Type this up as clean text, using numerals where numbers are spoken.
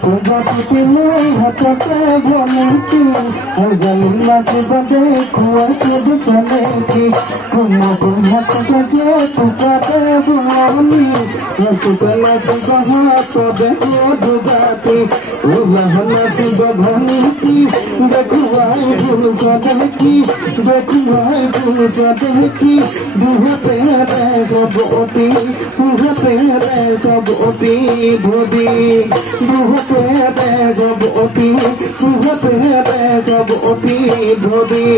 প্রজাপতি মই হাততে বলতি গলি মাছ বদে খুয়াতে বসলেতি কুমক হাততে যে তুকাতে বুয়ানি তুকলা সবহ তবে দুগাতি উল্লাহনা সবভনি দেখুয়াই ভুল সদকি দেখুয়াই ভুল সদকি বুহতে রে গবতি বুহতে রে গবতি ভদি বুহতে রে গবতি বুহতে রে গবতি ভদি